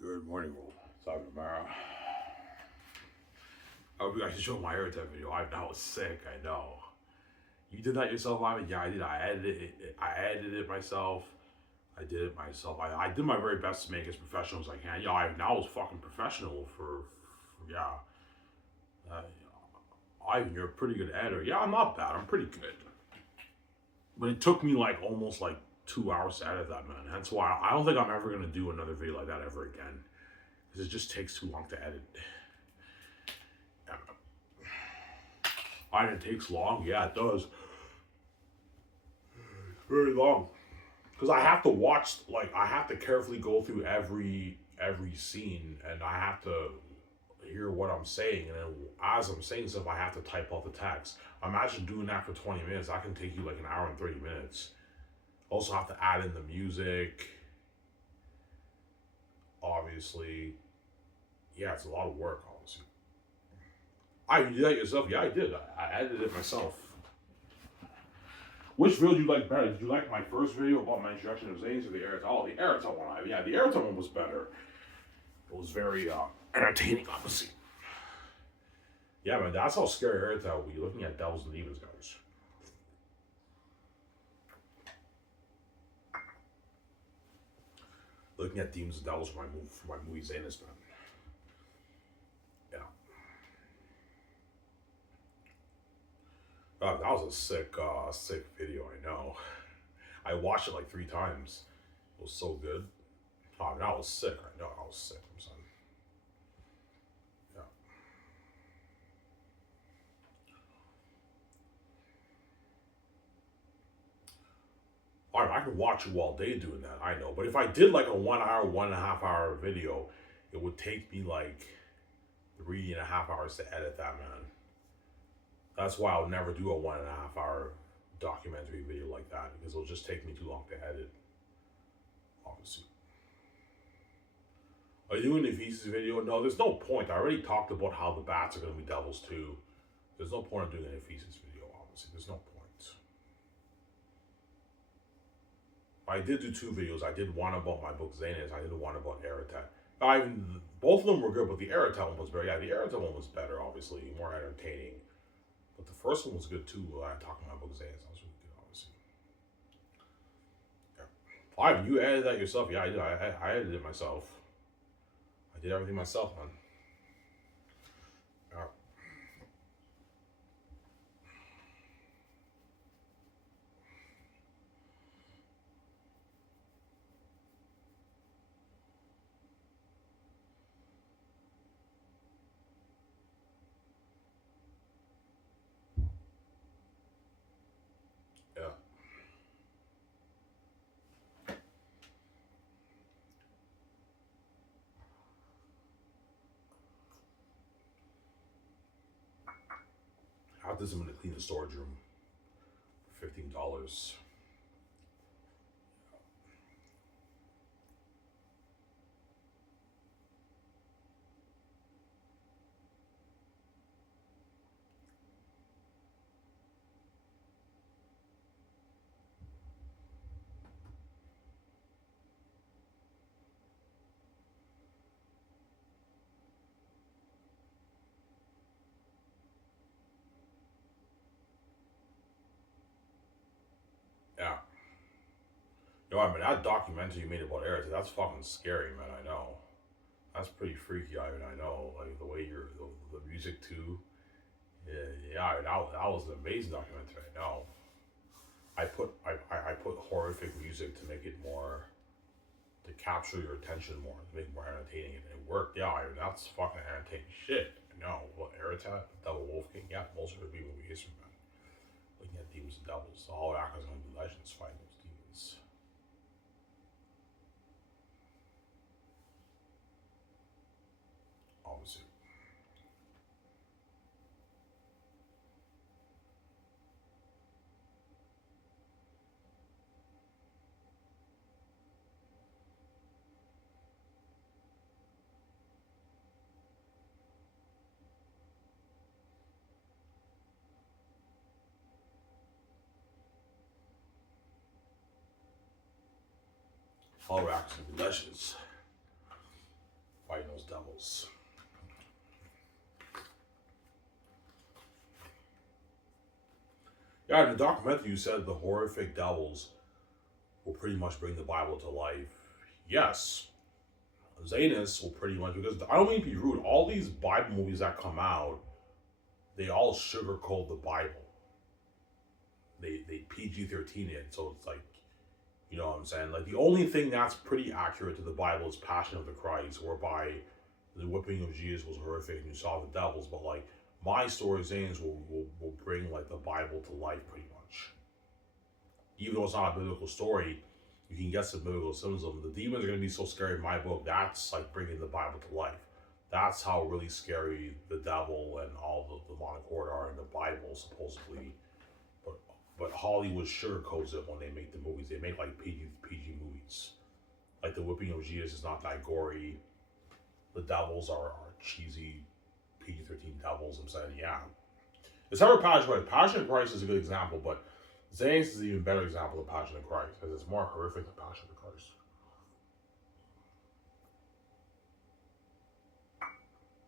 Good morning, Wolf. Sorry, tomorrow. I hope you guys show my haircut video. That was sick. I know. You did that yourself, Ivan? Yeah, I did. I edited it myself. I did it myself. I did my very best to make it as professional as I can. Yeah, I was fucking professional for yeah. Uh, Ivan, you're a pretty good editor. Yeah, I'm not bad. I'm pretty good. But it took me like almost like 2 hours to edit that, man. That's why I don't think I'm ever gonna do another video like that ever again. Because it just takes too long to edit. And it takes long. Yeah, it does. Very long. Because I have to watch, like, I have to carefully go through every scene, and I have to hear what I'm saying, and then as I'm saying stuff, I have to type out the text. Imagine doing that for 20 minutes. That can take you like an hour and 30 minutes. Also have to add in the music. Obviously. Yeah, it's a lot of work, obviously. You did that yourself? Yeah, I did. I edited it myself. Which video did you like better? Did you like my first video about my introduction of Xanus or the Airtel? Oh, the Airtel one. Yeah, the Airtel one was better. It was very entertaining, obviously. Yeah, man, that's how scary Airtel will be, looking at devils and demons, guys. Looking at demons and devils for my movie Xanus, man. Yeah. That was a sick video, I know. I watched it like 3 times. It was so good. Oh, that was sick. I know, I was sick, son. Yeah. I could watch you all day doing that, I know. But if I did like a 1 hour, 1.5 hour video, it would take me like 3.5 hours to edit that, man. That's why I'll never do a 1.5 hour documentary video like that, because it'll just take me too long to edit. Obviously. Are you doing the Feces video? No, there's no point. I already talked about how the bats are going to be devils too. There's no point in doing an Feces video, obviously. There's no point. I did do 2 videos. I did one about my book Xanus. I did one about Aratet. Both of them were good, but the Aratet one was better. Yeah, the Aratet one was better, obviously, more entertaining. But the first one was good too. I talked about my book Xanus. That was really good, obviously. Yeah. Ivan, you edited that yourself? Yeah, I did. I edited it myself. I did everything myself, man. Yeah. Yeah. After this, I'm going to clean the storage room for $15. Yeah. Yo, I mean, that documentary you made about Eric, that's fucking scary, man. I know. That's pretty freaky, I mean, I know. Like, the way the music, too. Yeah, that was an amazing documentary, I know. I put horrific music to make it more, to capture your attention more, to make it more entertaining, and it worked. Yeah, I mean, that's fucking entertaining shit. I know. Well, Eritat, Devil Wolf King, yeah, most of it be movie history, man. Looking at demons and devils, all actors are gonna be legends fighting those demons. Obviously. All actors are gonna be legends. devils. Yeah, in the documentary, you said the horrific devils will pretty much bring the Bible to life. Yes, Xanus will pretty much, because I don't mean to be rude, all these Bible movies that come out, they all sugarcoat the Bible. They PG-13 it, so it's like, you know what I'm saying? Like, the only thing that's pretty accurate to the Bible is Passion of the Christ, whereby the whipping of Jesus was horrific and you saw the devils, but like, my story, Xanus, will bring like the Bible to life pretty much. Even though it's not a biblical story, you can get some biblical symbolism. The demons are going to be so scary in my book. That's like bringing the Bible to life. That's how really scary the devil and all the demonic horde are in the Bible, supposedly. But Hollywood sugarcoats it when they make the movies. They make like PG movies. Like the whipping of Jesus is not that gory. The devils are cheesy PG-13 devils. I'm saying, yeah. It's never Passion of Christ. Passion of Christ is a good example, but Xanus is an even better example of Passion of Christ because it's more horrific than Passion of Christ.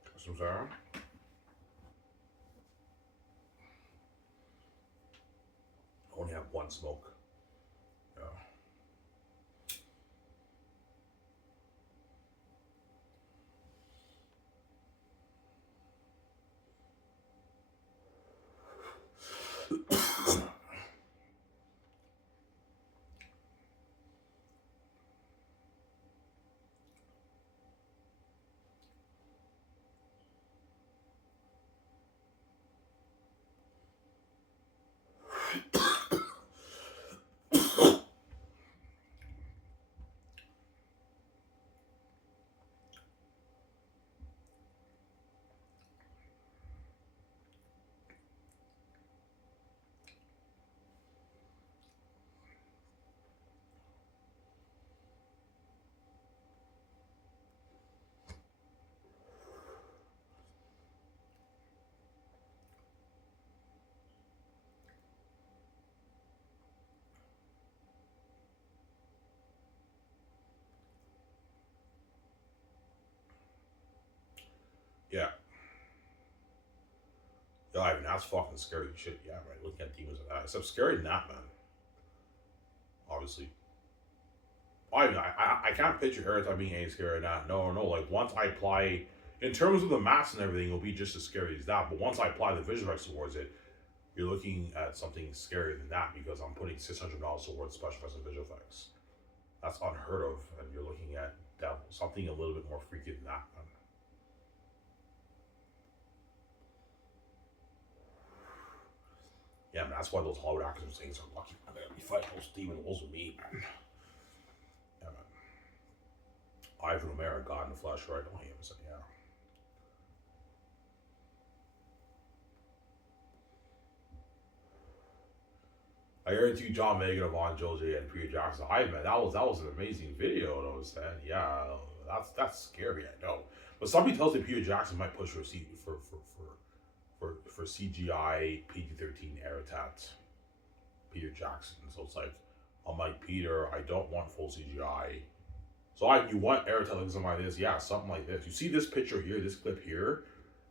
That's what I'm saying. I only have one smoke. Yeah. Yeah. Yeah, I mean, that's fucking scary shit. Yeah, right. Looking at demons like that. Except scary than that, man. Obviously. I can't picture Heretic being any scary than that. No, no. Like, once I apply, in terms of the mass and everything, it'll be just as scary as that. But once I apply the visual effects towards it, you're looking at something scarier than that because I'm putting $600 towards special effects and visual effects. That's unheard of. And you're looking at something a little bit more freaky than that, man. Yeah, man, that's why those Hollywood actors and things are lucky. I'm gonna be fighting those demon wolves with me, man. Yeah, man. Ivan O'Mara, God in the flesh, right? Oh, yeah, yeah. I guarantee you, John Megan, Yvonne Joji, and Peter Jackson. Man, that was an amazing video. That was saying, yeah, that's scary. I know, but somebody tells me Peter Jackson might push for CGI PG-13 Aratat Peter Jackson. So it's like, I'm like, Peter, I don't want full CGI. So you want Aratat looking something like this? Yeah, something like this. You see this picture here, this clip here?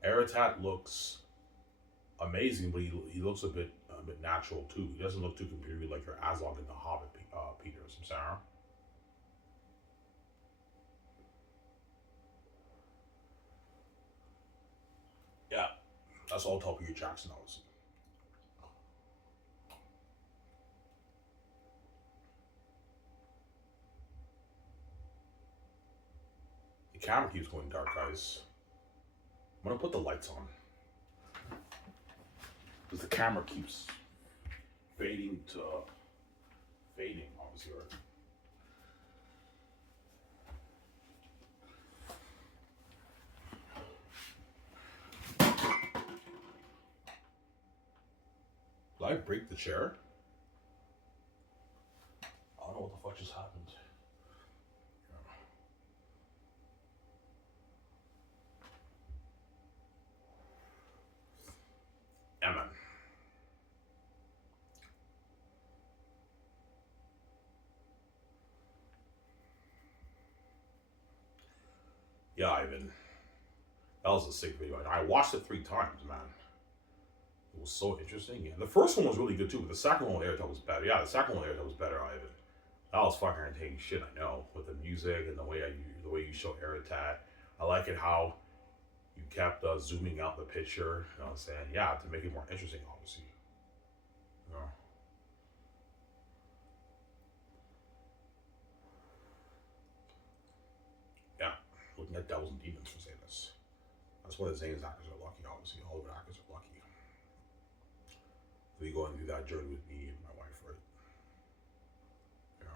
Aratat looks amazing, but he looks a bit natural too. He doesn't look too computery like your Azog in the Hobbit, Peter. Some Sarah. Yeah, that's all I'll tell Peter Jackson knows. The camera keeps going dark, guys. I'm gonna put the lights on because the camera keeps fading, obviously, right? Did I break the chair? I don't know what the fuck just happened. Yeah, man. Yeah, Ivan. That was a sick video. I watched it 3 times, man. It was so interesting. Yeah. The first one was really good too, but the second one with Airtel was better. Yeah, the second one with Airtel was better, Ivan. That was fucking entertaining shit, I know. With the music and the way you show Airtat. I like it how you kept zooming out the picture. You know what I'm saying? Yeah, to make it more interesting, obviously. You know? Yeah, looking at devils and demons for Xanus. That's why the Xanus actors are lucky, obviously. All of the actors are lucky. So you go and do that journey with me and my wife, right? Yeah.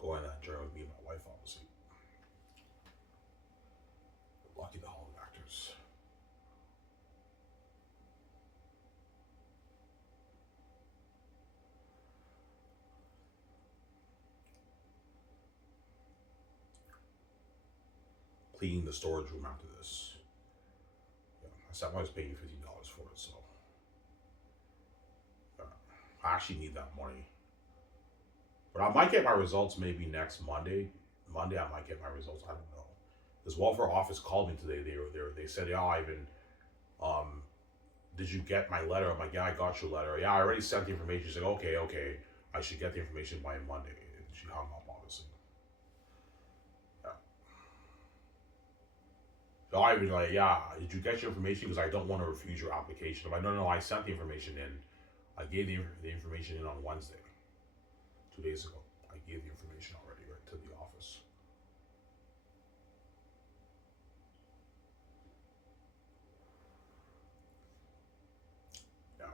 Go on that journey with me and my wife, obviously. Lucky the Hollywood actors. Cleaning the storage room after this. Yeah, I said I was paying $15 for it, so I actually need that money. But I might get my results maybe next Monday. Monday I might get my results. I don't know. This welfare office called me today. They said, "Yeah, Ivan, um, did you get my letter?" I'm like, "Yeah, I got your letter. Yeah, I already sent the information." She's like, "Okay. I should get the information by Monday." And she hung up, obviously. Yeah. So I was like, "Yeah, did you get your information? Because I don't want to refuse your application." I'm like, "No, I sent the information in. I gave the information in on Wednesday, 2 days ago. I gave the information already right to the office." Yeah.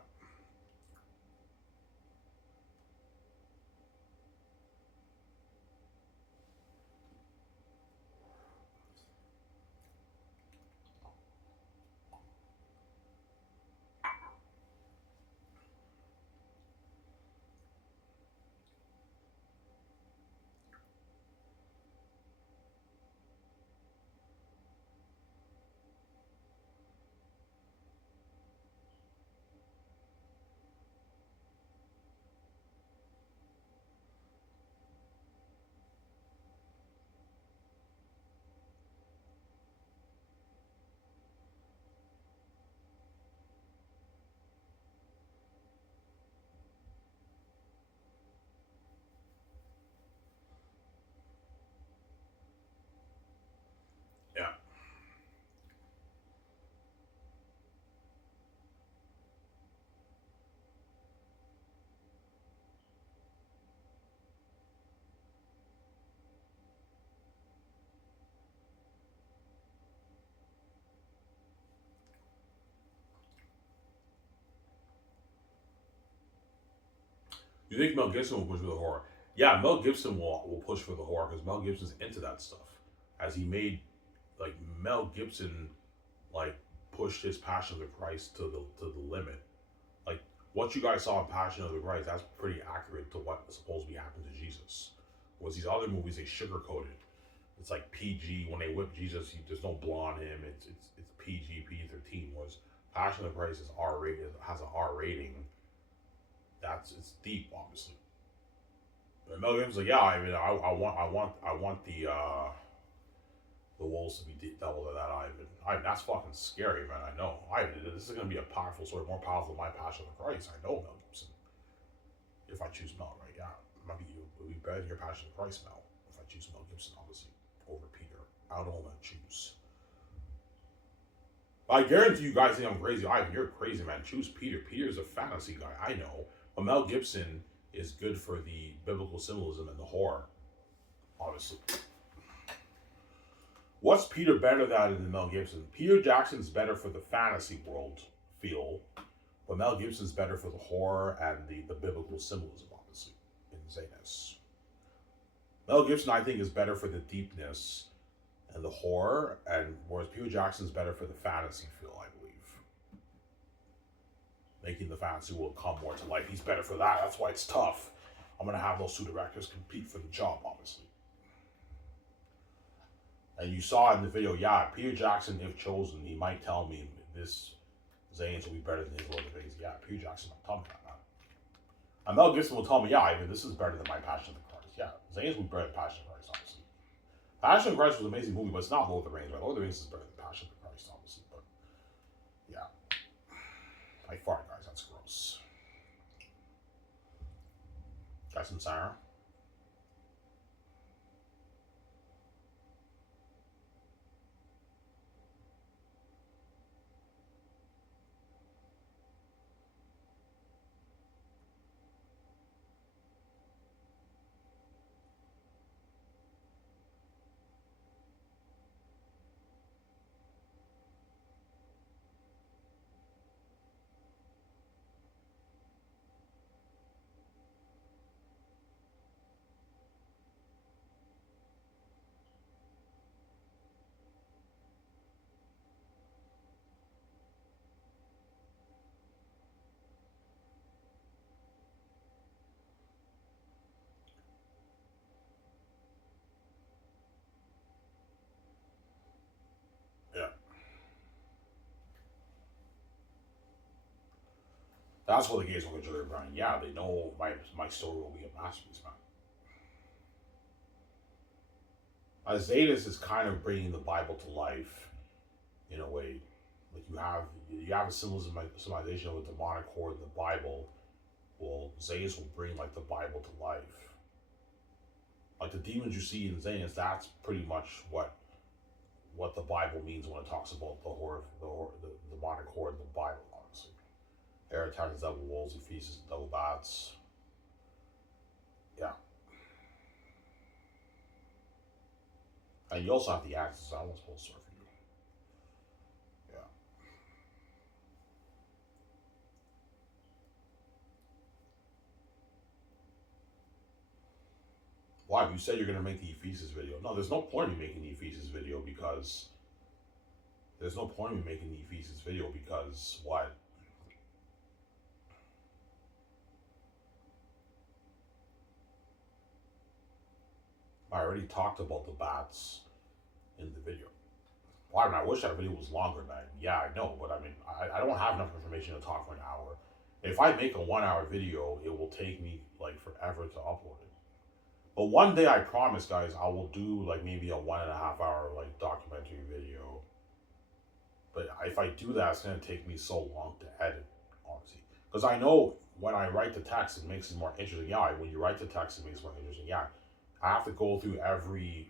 Yeah. You think Mel Gibson will push for the horror? Yeah, Mel Gibson will push for the horror because Mel Gibson's into that stuff. As he made like Mel Gibson like pushed his Passion of the Christ to the limit. Like what you guys saw in Passion of the Christ, that's pretty accurate to what supposed to be happening to Jesus. Was these other movies they sugarcoated? It's like PG when they whip Jesus. There's no blood on him. It's PG PG-13. Was Passion of the Christ is R rated, has an R rating. It's deep, obviously. But Mel Gibson's like, yeah, I mean, I want the wolves to be double to that. That's fucking scary, man. I know. This is gonna be a powerful story, more powerful than my Passion of the Christ. I know Mel Gibson. If I choose Mel, right? Yeah, it would be better than your Passion of the Christ, Mel. If I choose Mel Gibson, obviously over Peter. I don't know what I choose. I guarantee you guys think I'm crazy. You're crazy, man. Choose Peter. Peter's a fantasy guy. I know. But Mel Gibson is good for the biblical symbolism and the horror, obviously. What's Peter better than Mel Gibson? Peter Jackson's better for the fantasy world feel, but Mel Gibson's better for the horror and the biblical symbolism, obviously, in Xanus. Mel Gibson, I think, is better for the deepness and the horror, and whereas Peter Jackson's better for the fantasy feel, I believe. Making the fantasy world come more to life. He's better for that. That's why it's tough. I'm going to have those two directors compete for the job, obviously. And you saw in the video, yeah, Peter Jackson, if chosen, he might tell me this Xanus will be better than his Lord of the Rings. Yeah, Peter Jackson might tell me that. And Mel Gibson will tell me, yeah, I mean, this is better than my Passion of the Christ. Yeah, Xanus was better than Passion of the Christ, obviously. Passion of the Christ was an amazing movie, but it's not Lord of the Rings, right? Lord of the Rings is better than Passion of the Christ, obviously. But yeah, I fart, guys. That's gross. Got some Sarah. Yeah, that's what the gays will enjoy, Brian. Yeah, they know my story will be a masterpiece, man. Isaiah is kind of bringing the Bible to life in a way. Like you have a symbolization of a demonic horde in the Bible. Well, Zayas will bring like the Bible to life. Like the demons you see in Zayas, that's pretty much what the Bible means when it talks about the demonic horde in the Bible. Honestly, air attacks, double wolves, Ephesus, double bats. Yeah, and you also have the axes. I won't spoil story for you. Yeah. Why? You said you're gonna make the Ephesus video. No, there's no point in making the Ephesus video because there's no point in making the Ephesus video because what? I already talked about the bats in the video. Well, I mean, I wish that video was longer, man. Yeah, I know, but I mean, I don't have enough information to talk for an hour. If I make a 1 hour video, it will take me like forever to upload it. But one day, I promise, guys, I will do like maybe a 1.5 hour like documentary video. But if I do that, it's gonna take me so long to edit, honestly. Because I know when I write the text, it makes it more interesting. Yeah, when you write the text, it makes it more interesting. Yeah, I have to go through every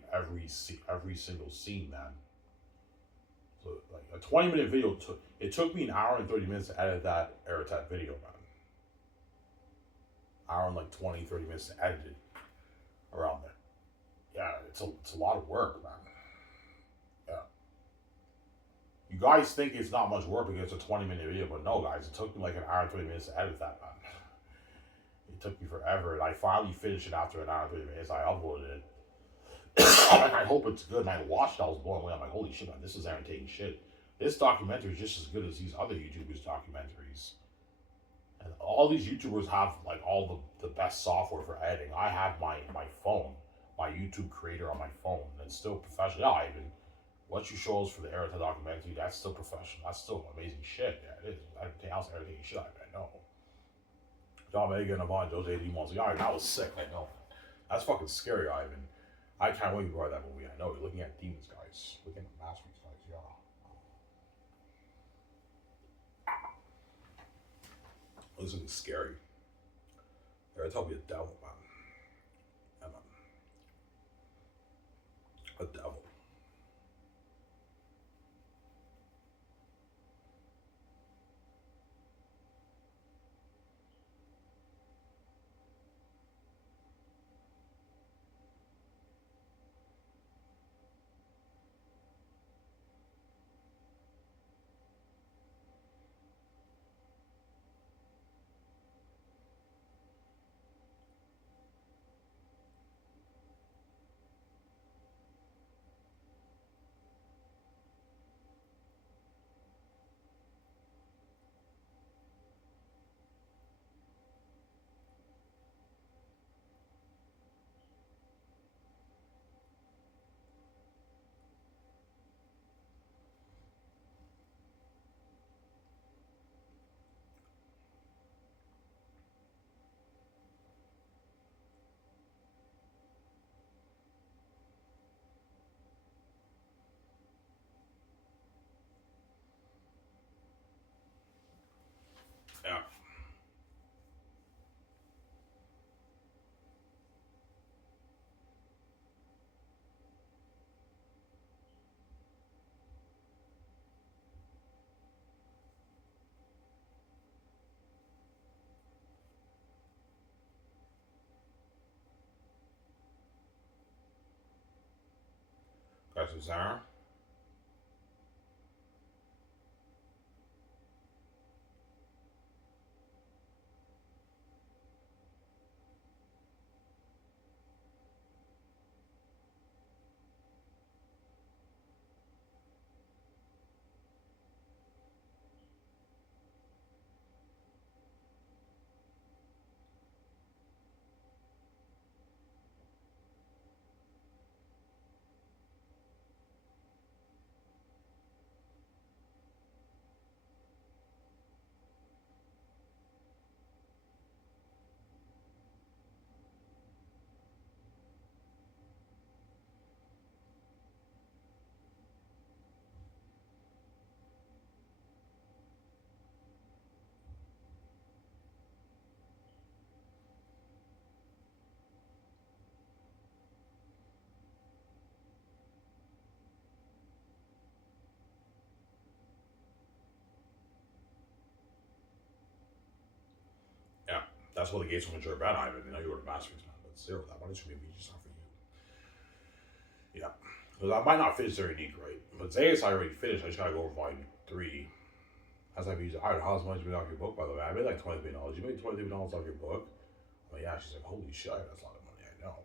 single scene, man. So like a 20-minute video took me an hour and 30 minutes to edit that Aerotat video, man. Hour and like 20, 30 minutes to edit it around there. Yeah, it's a lot of work, man. Yeah. You guys think it's not much work because it's a 20-minute video, but no, guys, it took me like an hour and 30 minutes to edit that, man. It took me forever, and I finally finished it after an hour and 30 minutes. I uploaded it. Like, I hope it's good. And I watched it, I was blown away. I'm like, holy shit, man, this is entertaining shit. This documentary is just as good as these other YouTubers' documentaries. And all these YouTubers have like all the best software for editing. I have my phone, my YouTube creator on my phone, and it's still professional. Yeah, I even what you show us for the Erita documentary, that's still professional. That's still amazing shit. Yeah, it is. Everything else, everything shit. I know. John Megan, Avant, Jose Dimons. Yeah, that was sick. I know. That's fucking scary, Ivan. I can't wait to write that movie. I know you're looking at demons, guys. Looking at masterpiece, guys. Yeah. This is scary. They're tell me a devil, man. Yeah, man. A devil. Yeah. Got some Sarah. Yeah. That's what the gates will mature bad, Ivan. You know you were a masterpiece, man. But zero, that money's for me, just not for you. Yeah. Because I might not finish very neat, right? But Xanus I already finished. I just gotta go over volume 3. As I've used, alright, how's much you made off your book, by the way? I made like $23. You made $23 off your book? Oh, yeah. She's like, holy shit, that's a lot of money, I know.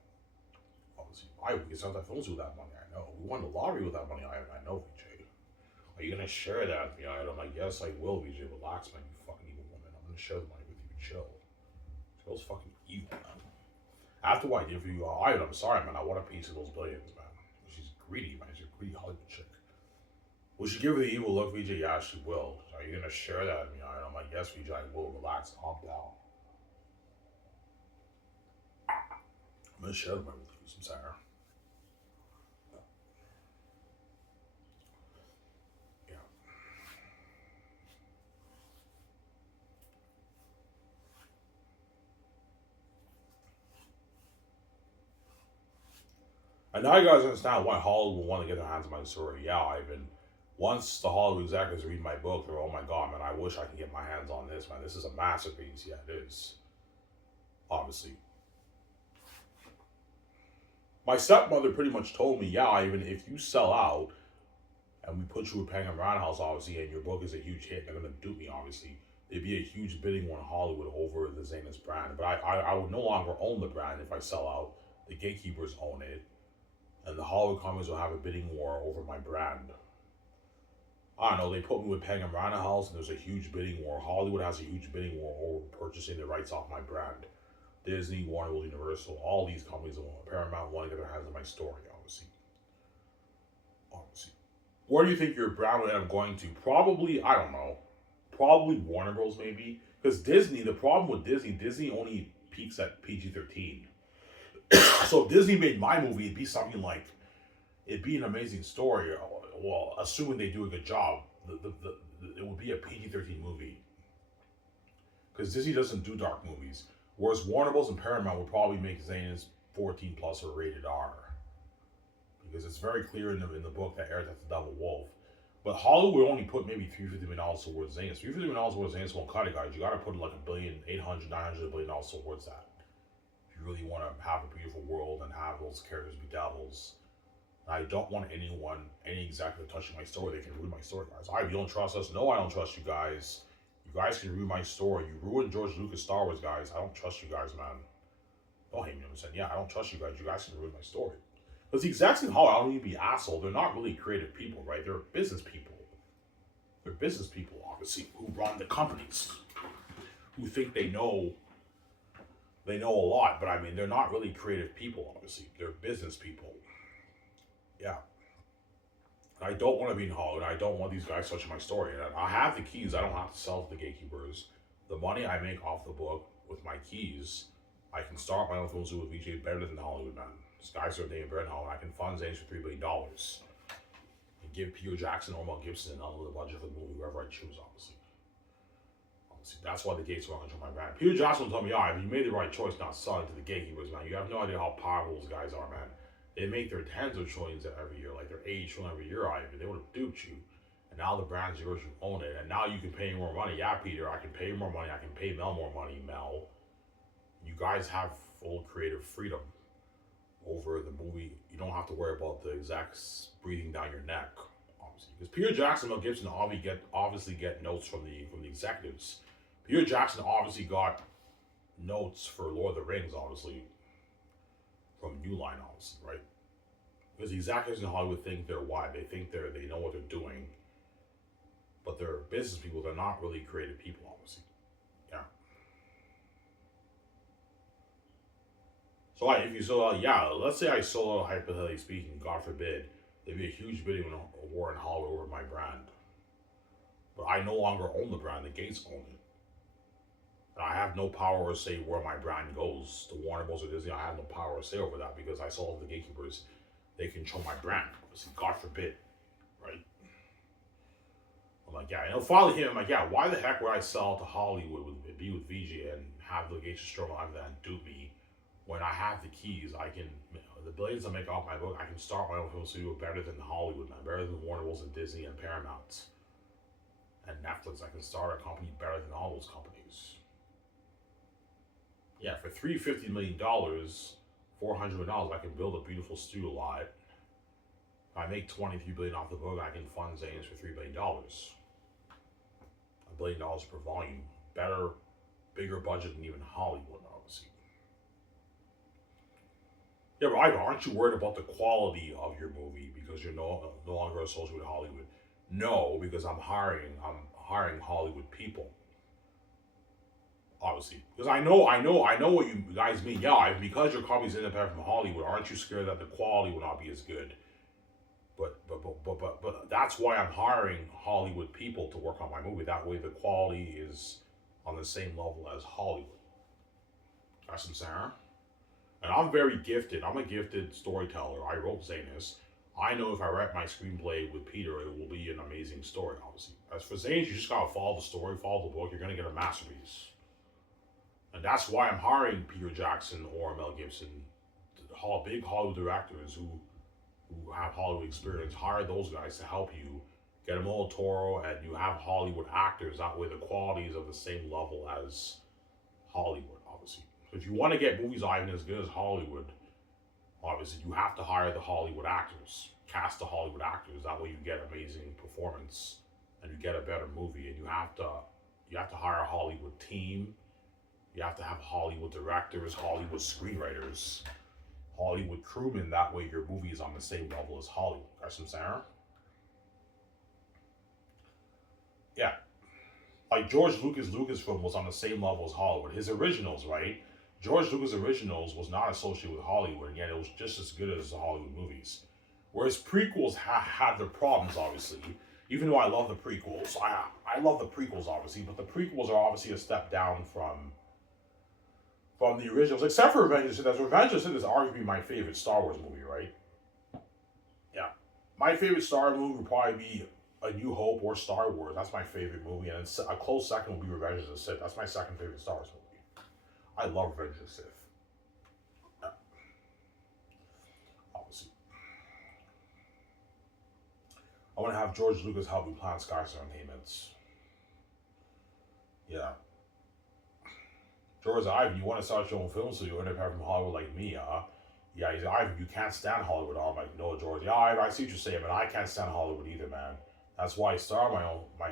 Obviously, we can sell that films with that money, I know. We won the lottery with that money, I know, VJ. Are you gonna share that with me? I'm like, yes, I will, VJ. Relax, man, you fucking evil woman. I'm gonna share the money with you. Chill. Girl's fucking evil, man. After what I did for you, I'm sorry, man. I want a piece of those billions, man. She's greedy, man. She's a greedy Hollywood chick. Will she give her the evil look, VJ? Yeah, she will. Are you gonna share that with me? I'm like, yes, VJ, I will. Relax, calm down. I'm gonna share the money with you, some Sarah. Yeah. And now you guys understand why Hollywood will want to get their hands on my story. Yeah, Ivan. Once the Hollywood executives read my book, they're, oh my god, man, I wish I could get my hands on this, man. This is a masterpiece. Yeah, it is. Obviously. My stepmother pretty much told me, yeah, Ivan, if you sell out and we put you with Penguin Roundhouse, obviously, and your book is a huge hit, they're going to dupe me, obviously. There'd be a huge bidding war in Hollywood over the Xanus brand. But I would no longer own the brand if I sell out. The gatekeepers own it. And the Hollywood companies will have a bidding war over my brand. I don't know, they put me with Penguin Roundhouse and there's a huge bidding war. Hollywood has a huge bidding war over purchasing the rights off my brand. Disney, Warner Bros. Universal, all these companies, Paramount, want to get their hands on my story, obviously. Obviously. Where do you think your brand would end up going to? Probably, I don't know. Probably Warner Bros. Maybe. Because Disney, the problem with Disney only peaks at PG-13. So if Disney made my movie, it'd be something like, it'd be an amazing story. Well, assuming they do a good job, it would be a PG-13 movie. Because Disney doesn't do dark movies. Whereas Warner Bros. And Paramount would probably make Xanus 14 plus or rated R. Because it's very clear in the book that Eric, that's the Devil Wolf. But Hollywood only put maybe $350 million towards Xanus. $350 million towards Xanus won't cut it, guys. You gotta put like $1 billion, 800, 900 $1 billion towards that. If you really want to have a beautiful world and have those characters be devils. I don't want any executive touching my story. They can ruin my story, guys. You don't trust us? No, I don't trust you guys. You guys can ruin my story. You ruined George Lucas' Star Wars, guys. I don't trust you guys, man. Don't hate me. I'm saying, yeah, I don't trust you guys. You guys can ruin my story. Because the execs in Hollywood, I don't need to be asshole. They're not really creative people, right? They're business people. They're business people, obviously, who run the companies, who think they know a lot. But I mean, they're not really creative people, obviously. They're business people. Yeah. I don't want to be in Hollywood. I don't want these guys touching my story. And I have the keys. I don't have to sell to the gatekeepers. The money I make off the book with my keys, I can start my own film with VJ better than Hollywood, man. This guy's are better than Hollywood. I can fund Xanus for $3 billion. And give Peter Jackson or Mel Gibson and unlimited budget for the movie, whoever I choose, obviously. Obviously, that's why the gates were on my brand. Peter Jackson told me, "Yeah, you made the right choice not selling to the gatekeepers, man. You have no idea how powerful those guys are, man. They make their tens of trillions every year, like their 80 trillion every year, Ivan. They would have duped you. And now the brand's yours, you own it. And now you can pay more money. Yeah, Peter, I can pay you more money. I can pay Mel more money, Mel. You guys have full creative freedom over the movie. You don't have to worry about the execs breathing down your neck, obviously. Because Peter Jackson and Mel Gibson obviously get notes from the executives. Peter Jackson obviously got notes for Lord of the Rings, obviously, from New Line, obviously, right? Because the executives in Hollywood think they're wide. They think they know what they're doing. But they're business people. They're not really creative people, obviously. Yeah. So if you sold out, yeah, let's say I sold out, hypothetically speaking, God forbid, there'd be a huge bidding war in Hollywood over my brand. But I no longer own the brand. The gates own it. And I have no power or say where my brand goes. The Warner Bros. Or Disney, I have no power or say over that because I sold to the gatekeepers. They control my brand. Obviously, God forbid, right? I'm like, yeah, finally him. I'm like, yeah, why the heck would I sell to Hollywood, be with VJ, and have the gates struggle after that and dupe me when I have the keys? I can, the billions I make off my book, I can start my own film studio better than Hollywood, man, better than Warner Bros. And Disney and Paramount and Netflix. I can start a company better than all those companies. Yeah, for $350 million, $400 million, I can build a beautiful studio lot. If I make $23 billion off the book, I can fund Xanus for $3 billion. $1 billion per volume. Better, bigger budget than even Hollywood, obviously. Yeah, but Ivan, aren't you worried about the quality of your movie because you're no longer associated with Hollywood? No, because I'm hiring Hollywood people. Obviously, because I know what you guys mean. Yeah, because your company's independent from Hollywood, aren't you scared that the quality will not be as good? But that's why I'm hiring Hollywood people to work on my movie. That way, the quality is on the same level as Hollywood. That's what I'm saying. And I'm very gifted. I'm a gifted storyteller. I wrote Xanus. I know if I write my screenplay with Peter, it will be an amazing story. Obviously, as for Xanus, you just gotta follow the story, follow the book. You're gonna get a masterpiece. And that's why I'm hiring Peter Jackson or Mel Gibson, big Hollywood directors who have Hollywood experience. Hire those guys to help you get a Del Toro, and you have Hollywood actors. That way, the quality is of the same level as Hollywood. Obviously, so if you want to get movies even as good as Hollywood, obviously you have to hire the Hollywood actors, cast the Hollywood actors. That way, you get amazing performance and you get a better movie. And you have to hire a Hollywood team. You have to have Hollywood directors, Hollywood screenwriters, Hollywood crewmen. That way your movie is on the same level as Hollywood. That's what I'm saying? Yeah. Like George Lucasfilm was on the same level as Hollywood. His originals, right? George Lucas' originals was not associated with Hollywood, and yet it was just as good as the Hollywood movies. Whereas prequels had their problems, obviously. Even though I love the prequels. I love the prequels, obviously, but the prequels are obviously a step down from the originals, except for Revenge of the Sith. Revenge of the Sith is arguably my favorite Star Wars movie, right? Yeah. My favorite Star Wars movie would probably be A New Hope or Star Wars. That's my favorite movie, and a close second would be Revenge of the Sith. That's my second favorite Star Wars movie. I love Revenge of the Sith. Yeah. Obviously. I want to have George Lucas help me plan Skyscraper payments. Yeah. George, Ivan, you want to start your own film so you're independent from Hollywood like me, huh? Yeah, he's like, Ivan, you can't stand Hollywood. I'm like, no, George. Yeah, I see what you're saying, but I can't stand Hollywood either, man. That's why I started my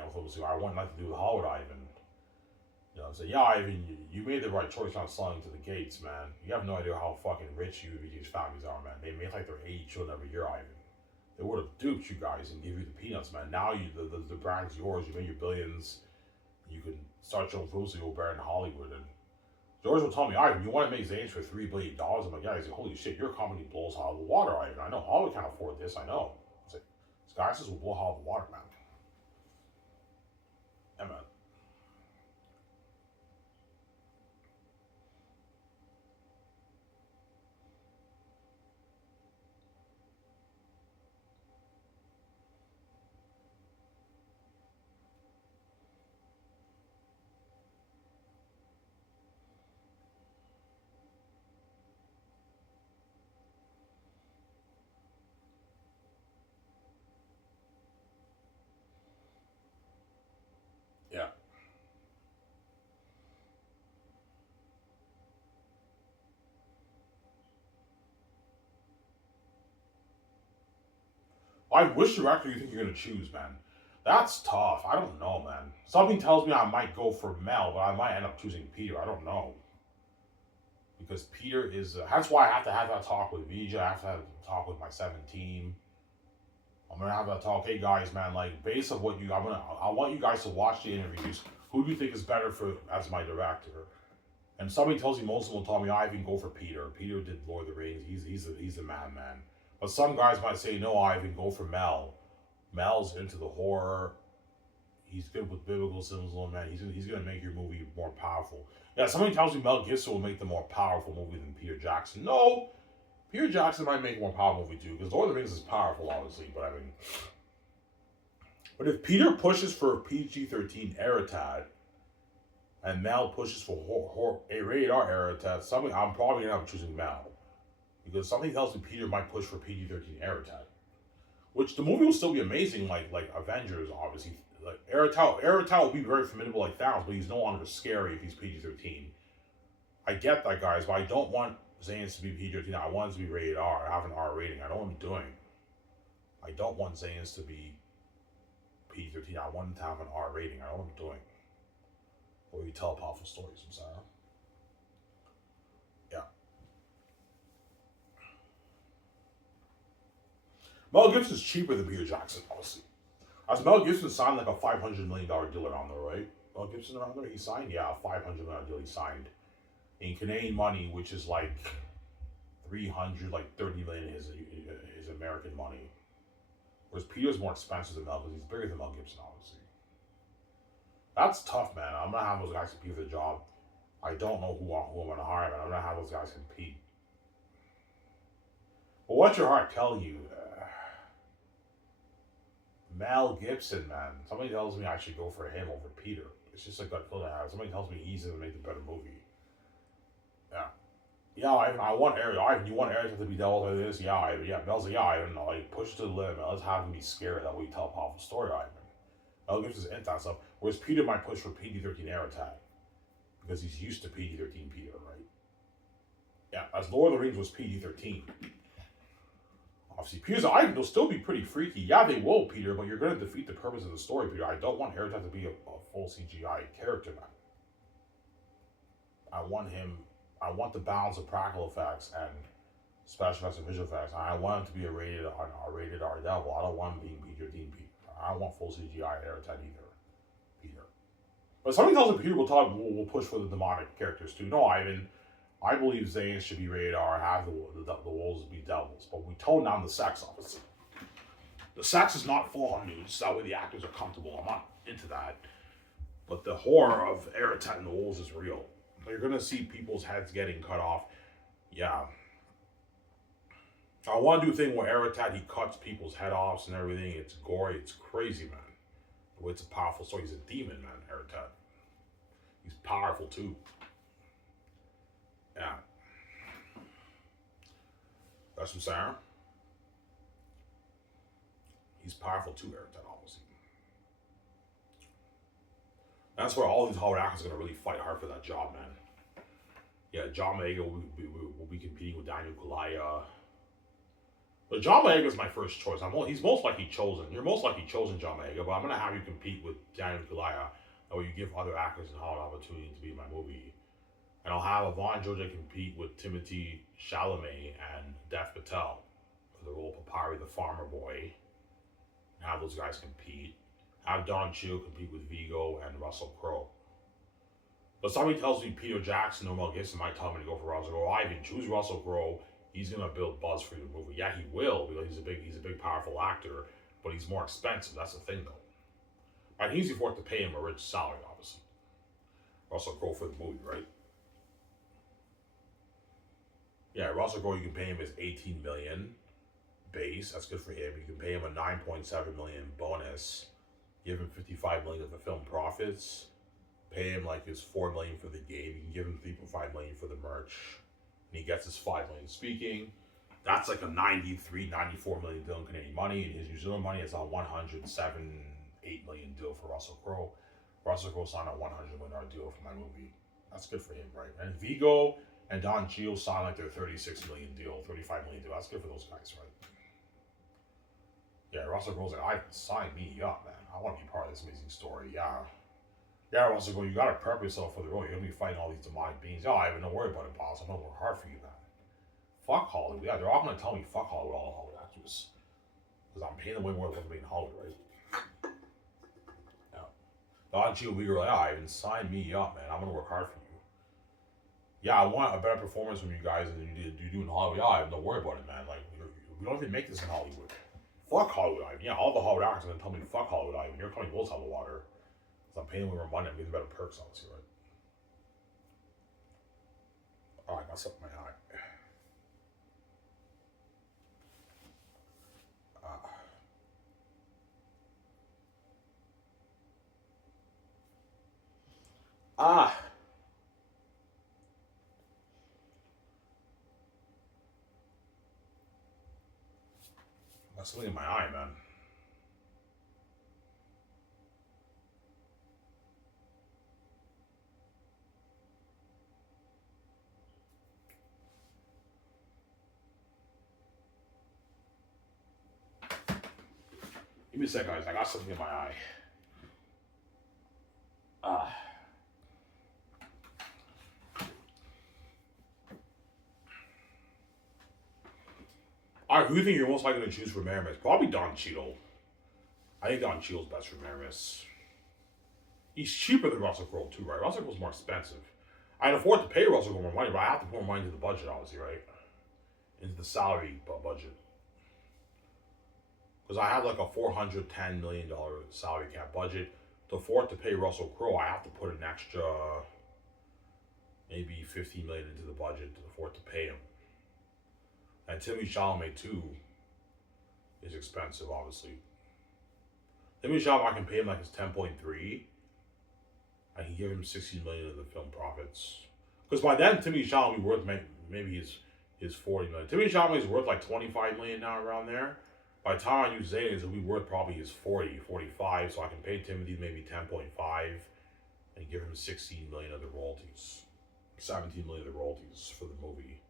own film studio. I want nothing to do with Hollywood, Ivan. You know, I'm saying, yeah, Ivan, you made the right choice not selling to the gates, man. You have no idea how fucking rich you and these families are, man. They make like their 80 children every year, Ivan. They would have duped you guys and give you the peanuts, man. Now the brand's yours. You made your billions. You can start your own film studio better in Hollywood. And George will tell me, Ivan, you want to make Xanus for $3 billion? I'm like, yeah. He's like, holy shit, your company blows out of the water, Ivan. I know Hollywood can't afford this. I know. I was like, Skyscraper will blow out of the water, man. Yeah, man. Which director you think you're gonna choose, man? That's tough. I don't know, man. Something tells me I might go for Mel, but I might end up choosing Peter. I don't know. Because Peter is. That's why I have to have that talk with VJ. I have to have a talk with my 17. I'm gonna have that talk. Hey guys, man, like based on what I want you guys to watch the interviews. Who do you think is better for as my director? And somebody tells me most of them will tell me I even go for Peter. Peter did Lord of the Rings. He's a man. But some guys might say no. I even go for Mel. Mel's into the horror. He's good with biblical symbolism, man. He's gonna make your movie more powerful. Yeah, somebody tells me Mel Gibson will make the more powerful movie than Peter Jackson. No, Peter Jackson might make a more powerful movie too, because Lord of the Rings is powerful, obviously. But if Peter pushes for PG-13 Eritad, and Mel pushes for a rated R Eritad, I'm probably gonna have choosing Mel, because something tells me Peter might push for PG-13 Eritad, which the movie will still be amazing, like Avengers, obviously. Like Eritad will be very formidable like Thanos, but he's no longer scary if he's PG-13. I get that, guys, but I don't want Xanus to be PG-13. I want it to be rated R. I have an R rating. I know what I'm doing. I don't want Xanus to be PG-13. I want him to have an R rating. I know what I'm doing. Where you tell powerful stories, I'm sorry. Yeah. Mel Gibson's cheaper than Peter Jackson, obviously. As Mel Gibson signed like a $500 million deal around there, right? Mel Gibson around there, he signed? Yeah, a $500 million deal he signed. In Canadian money, which is like 30 million his American money. Whereas Peter's more expensive than Mel because he's bigger than Mel Gibson, obviously. That's tough, man. I'm gonna have those guys compete for the job. I don't know who I'm gonna hire, man. I'm gonna have those guys compete. But what's your heart tell you? Mel Gibson, man. Somebody tells me I should go for him over Peter. It's just a gut feeling I have. Somebody tells me he's gonna make the better movie. Yeah. Yeah, I want Ariel. You want Ariel to be devils like this? Yeah, Mel's like, yeah, Ivan, like, push to the limit. Let's have him be scared. That way you tell a powerful story, Ivan. Mel Gibson's into that stuff. Whereas Peter might push for PG-13 Eritad. Because he's used to PG-13 Peter, right? Yeah, as Lord of the Rings was PG-13. Obviously, Peter's Ivan will still be pretty freaky. Yeah, they will, Peter, but you're going to defeat the purpose of the story, Peter. I don't want Eritad to be a full CGI character, man. I want the balance of practical effects and special effects and visual effects. I want him to be a rated R devil. I don't want him being PG-13 Peter. I don't want full CGI Eritad either, Peter. But somebody tells me Peter will push for the demonic characters too. No, I believe Xanus should be rated R, have the wolves be devils, but we tone down the sex, obviously. The sex is not full on nudes, so that way the actors are comfortable. I'm not into that. But the horror of Eritad and the wolves is real. You're gonna see people's heads getting cut off. Yeah. I want to do a thing where Eritad, he cuts people's head offs and everything. It's gory. It's crazy, man. The way it's a powerful story. He's a demon, man, Eritad. He's powerful, too. Yeah. That's what I'm saying. He's powerful, too, Eritad, obviously. That's where all these Hollywood actors are going to really fight hard for that job, man. Yeah, John Boyega will be competing with Daniel Kaluuya. But John Boyega is my first choice. He's most likely chosen. You're most likely chosen, John Boyega, but I'm going to have you compete with Daniel Kaluuya. That way you give other actors in Hollywood opportunity to be in my movie. And I'll have Yvonne Georgia compete with Timothée Chalamet and Dev Patel for the role of Papari, the farmer boy. And have those guys compete. Have Don Cheadle compete with Vigo and Russell Crowe. But somebody tells me Peter Jackson or Mel Gibson might tell me to go for Russell Crowe. I even choose Russell Crowe. He's gonna build buzz for your movie. Yeah, he will, because he's a big, powerful actor. But he's more expensive. That's the thing, though. I think it's worth to pay him a rich salary, obviously. Russell Crowe for the movie, right? Yeah, Russell Crowe, you can pay him his $18 million base. That's good for him. You can pay him a $9.7 million bonus. Give him $55 million of the film profits. Pay him like his $4 million for the game. You can give him $3.5 million for the merch. And he gets his $5 million speaking. That's like a 93, 94 million deal in Canadian money. And his New Zealand money is a 107, 8 million deal for Russell Crowe. Russell Crowe signed a $100 million deal for my movie. That's good for him, right? And Vigo and Don Cheadle signed like their 36 million deal, 35 million deal. That's good for those guys, right? Yeah, Russell Crowe's like, I sign me up, man. I want to be part of this amazing story. Yeah. Yeah, Russell Crowe, you gotta prep yourself for the role. You're gonna be fighting all these demonic beings. Oh, I even don't worry about it, boss. I'm gonna work hard for you, man. Fuck Hollywood. Yeah, they're all gonna tell me fuck Hollywood, all Hollywood actors. Because I'm paying them way more than being Hollywood, right? Yeah. Don Cheadle, we were like, I even signed me up, man. I'm gonna work hard for you. Yeah, I want a better performance from you guys than you do in Hollywood. Yeah, don't worry about it, man. Like, we don't even make this in Hollywood. Fuck Hollywood, Ivan. Yeah, all the Hollywood actors are gonna tell me fuck Hollywood, Ivan. You're coming Will's out of water. Because I'm paying them more money. I'm getting better perks, obviously, right? Oh, I got something in my eye. Ah! Got something in my eye, man. Give me a sec, guys. I got something in my eye. Ah. All right, who do you think you're most likely to choose for Maramis? Probably Don Cheadle. I think Don Cheadle's best for Maramis. He's cheaper than Russell Crowe too, right? Russell Crowe's more expensive. I can afford to pay Russell Crowe more money, but I have to put more money into the budget, obviously, right? Into the salary budget. Because I have like a $410 million salary cap budget. To afford to pay Russell Crowe, I have to put an extra maybe $15 million into the budget to afford to pay him. And Timothy Chalamet too is expensive, obviously. Timothy Chalamet, I can pay him like his 10.3. I can give him 16 million of the film profits. Because by then, Timothy Chalamet will be worth maybe his 40 million. Timothy Chalamet is worth like 25 million now, around there. By the time I use Xanus, it'll be worth probably his 40, 45. So I can pay Timothy maybe 10.5 and give him 16 million of the royalties, 17 million of the royalties for the movie.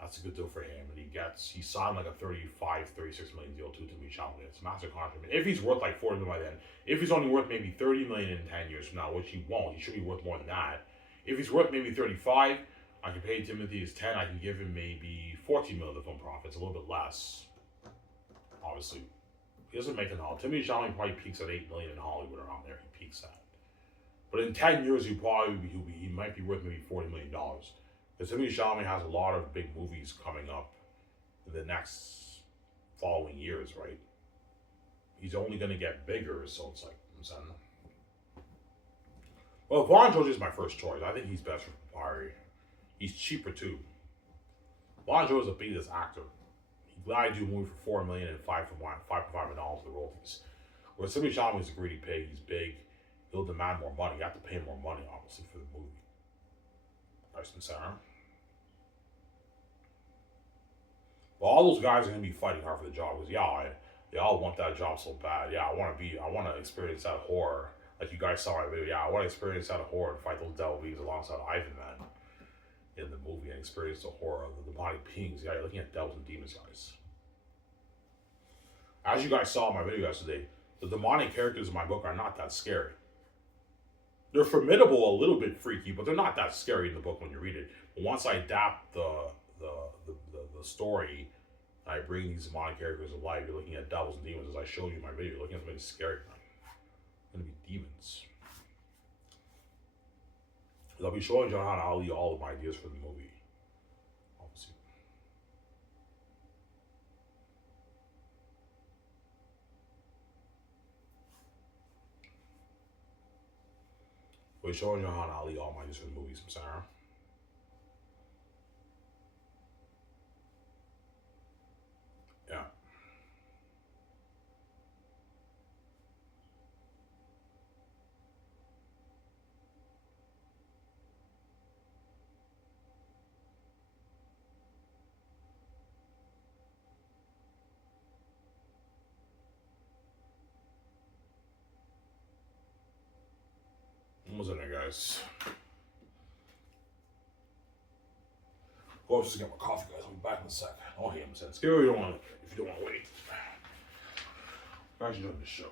That's a good deal for him, and he signed like a 35, 36 million deal to Timothy Chalamet. It's a massive contract. If he's worth like 40 million by then, if he's only worth maybe 30 million in 10 years from now, which he won't, he should be worth more than that. If he's worth maybe 35, I can pay Timothy his 10. I can give him maybe 14 million of the film profits, a little bit less. Obviously, he doesn't make it all. Timothy Chalamet probably peaks at 8 million in Hollywood, around there. He peaks at. But in 10 years, he might be worth maybe $40 million. Because Timothy Chalamet has a lot of big movies coming up in the next following years, right? He's only going to get bigger, so it's like, well, Vaughn George is my first choice. I think he's best for Papyri. He's cheaper too. Vaughn George is the biggest actor. He glad do a movie for $4 million and $5 for $5 for the royalties. Whereas Timothy Chalamet is a greedy pig. He's big. He'll demand more money. You have to pay him more money, obviously, for the movie. Center. But all those guys are gonna be fighting hard for the job because they all want that job so bad. Yeah, I wanna experience that horror. Like you guys saw my video. Yeah, I wanna experience that horror and fight those devil beings alongside Ivan Man in the movie and experience the horror of the demonic beings. Yeah, you're looking at devils and demons, guys. As you guys saw in my video yesterday, the demonic characters in my book are not that scary. They're formidable, a little bit freaky, but they're not that scary in the book when you read it. But once I adapt the story, I bring these demonic characters to life. You're looking at devils and demons, as I showed you in my video. You're looking at something scary. They're going to be demons. I'll be showing John how to Ali all of my ideas for the movie. Obviously. We're showing John how to Ali all my ideas for the movies from Sarah. Yeah. Almost in there, guys. Go just to get my coffee, guys. I'll be back in a sec. I'll hit him since. If you don't want to wait. Guys, enjoying the show.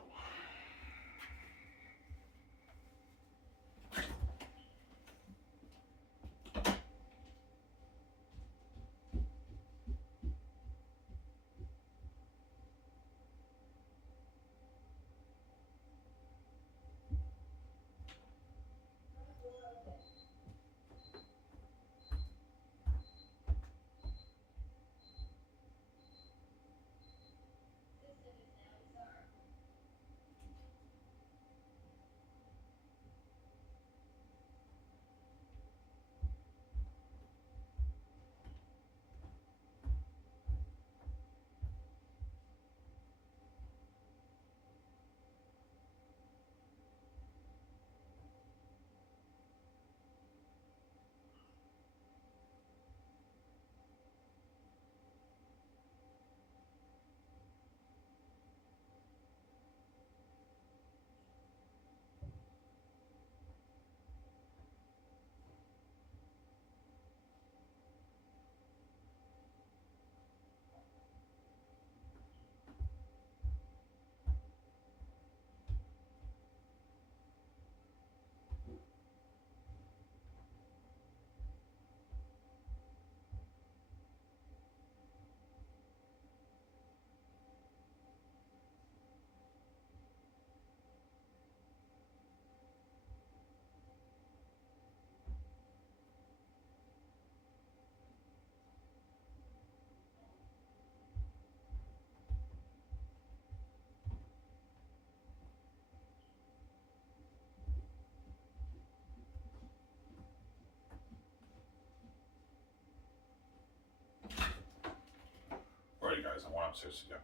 Alrighty, guys, I went upstairs to get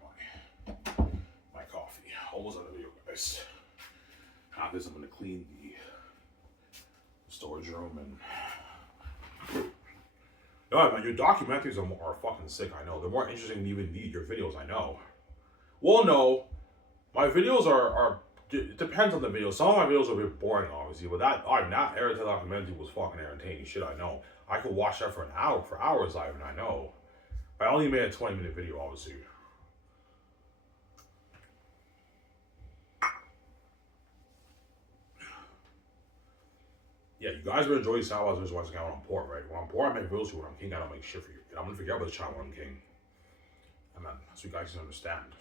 my coffee. Almost on the video, guys. After this, I'm gonna clean the storage room and. No, man, your documentaries are fucking sick. I know they're more interesting than even your videos. I know. Well, no, my videos are. It depends on the video. Some of my videos are a bit boring, obviously, but that Airtel documentary was fucking entertaining. Shit, I know. I could watch that for hours live, and I know. I only made a 20-minute video, obviously. Yeah, you guys will enjoy South West once again when I'm poor, right? When I'm poor, I make videos. When I'm king, I don't make shit for you. And I'm gonna forget about this channel when I'm king. And then, so you guys can understand.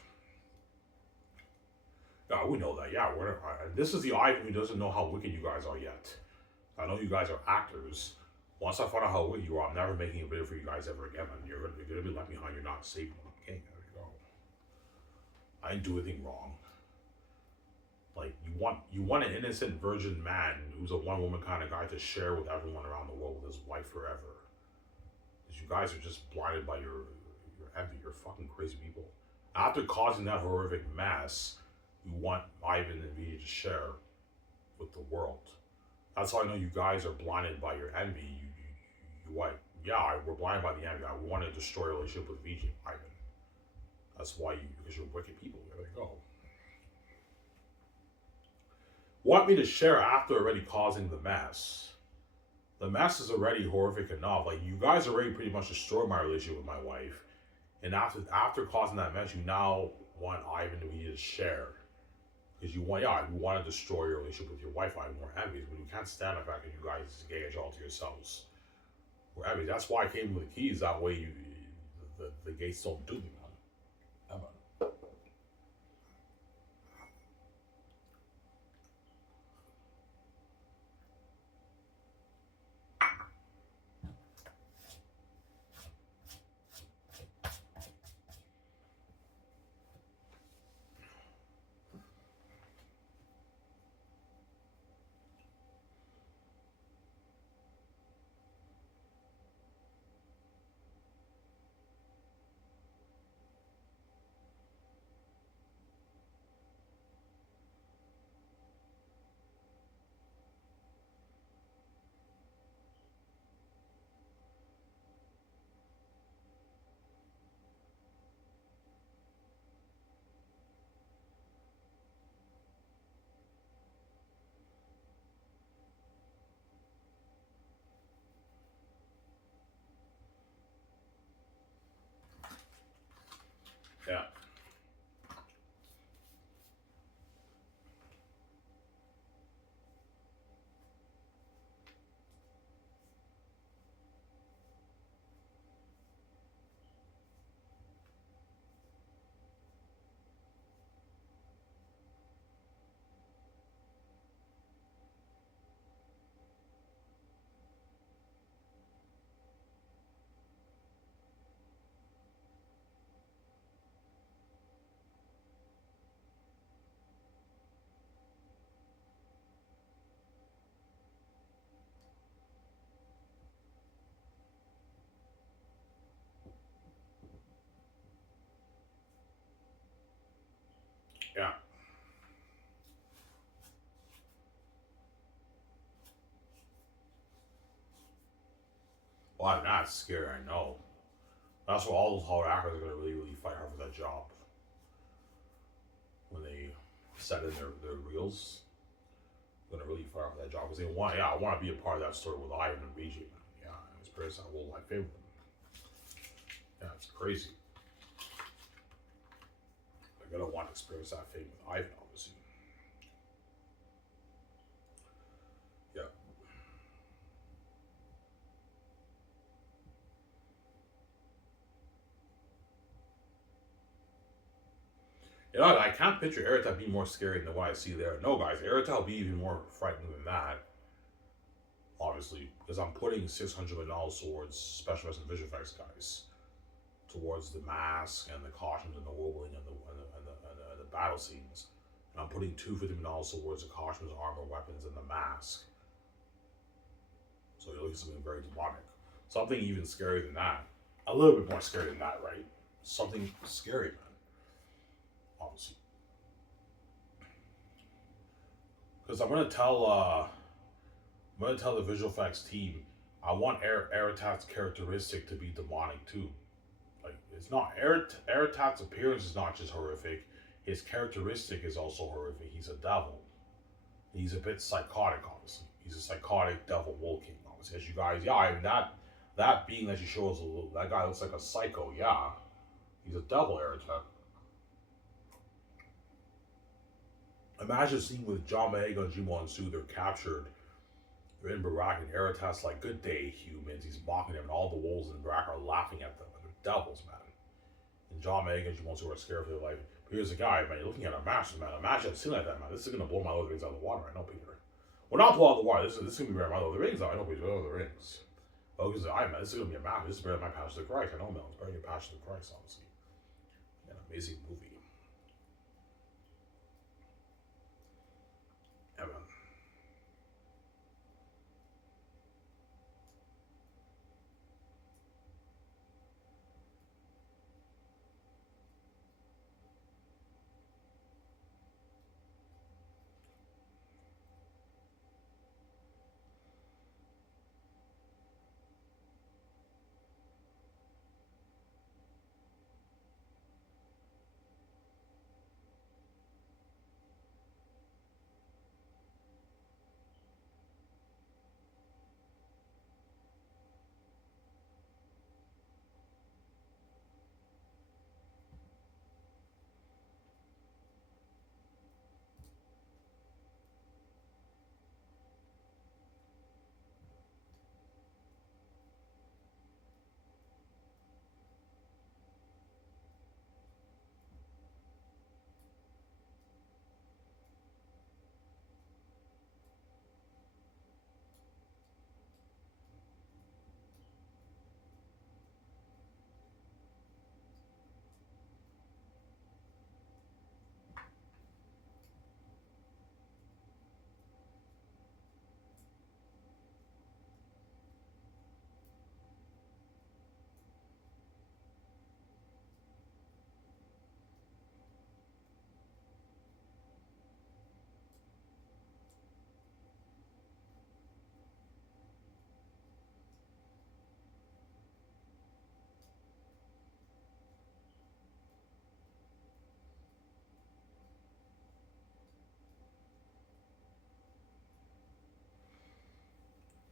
Yeah, we know that. Yeah, this is the Ivan who doesn't know how wicked you guys are yet. I know you guys are actors. Once I find out how wicked you are, I'm never making a video for you guys ever again. And you're gonna be left behind. You're not safe when I'm king. There you go. I didn't do anything wrong. Like you want an innocent virgin man who's a one woman kind of guy to share with everyone around the world with his wife forever. Because you guys are just blinded by your envy. You're fucking crazy people. After causing that horrific mess, you want Ivan and V to share with the world. That's how I know you guys are blinded by your envy. We're blinded by the envy. I want to destroy a relationship with VJ Ivan. That's why because you're wicked people. There you go. Want me to share after already causing the mess. The mess is already horrific enough. Like, you guys already pretty much destroyed my relationship with my wife. And after causing that mess, you now want Ivan to be to share. Because you want to destroy your relationship with your wife. I have more envious, but you can't stand the fact that you guys engage all to yourselves. We're envious. That's why I came with the keys. That way the gates don't do me. Yeah. Well, I'm not scared, I know. That's what all those Hollywood actors are going to really fight hard for that job. When they set in their reels, they're going to really fight hard for that job. Because they want, yeah, I want to be a part of that story with Ivan and BJ. Yeah, it's pretty sad. Well, I favor them. Yeah, it's crazy. They're going to want to experience that fate with Ivan, obviously. Yeah. You know, I can't picture Erita being more scary than what I see there. No, guys, Erita will be even more frightening than that. Obviously, because I'm putting $600 million towards special effects and visual effects, guys, towards the mask and the costumes and the wobbling and the battle scenes. And I'm putting $250 million towards the costumes, armor, weapons, and the mask. So you're looking at something very demonic. Something even scarier than that. A little bit more scary than that, right? Something scary, man. Obviously. Because I'm gonna tell the visual effects team, I want Eratat's characteristic to be demonic too. Like, it's not Eratat's appearance is not just horrific, his characteristic is also horrific. He's a devil. He's a bit psychotic, obviously. He's a psychotic devil walking, obviously. As you guys, yeah, I mean, that being that you show us a little, that guy looks like a psycho, yeah. He's a devil, Eratat. Imagine seeing with John Boyega and Jimon Su, they're captured. They're in Barak, and Eratat's like, "Good day, humans." He's mocking them, and all the wolves in Barak are laughing at them. They're devils, man. And John Boyega and Jimon Su are scared for their life. But here's a guy, man. You're looking at a master, man. Imagine a scene like that, man. This is gonna blow my Lord of the Rings out of the water. I know, Peter. Well, not blow out the water. This is gonna be where my Lord of the Rings out. I know, Peter. Lord of the Rings. Oh, because man, this is gonna be a master. This is better than my Passion of the Christ. I know, man. It's better than your Passion of the Christ, obviously. An amazing movie. Yeah, man.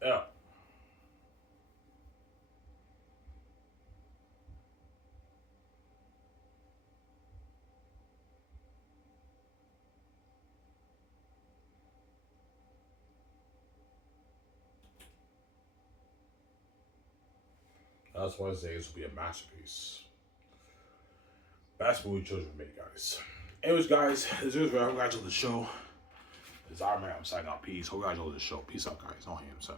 Yeah. That's why this will be a masterpiece. Best movie children made, guys. Anyways, guys, this is where I hope you guys enjoyed the show. This is our man. I'm signing out. Peace. Hope you guys enjoyed the show. Peace out, guys. No hands, son.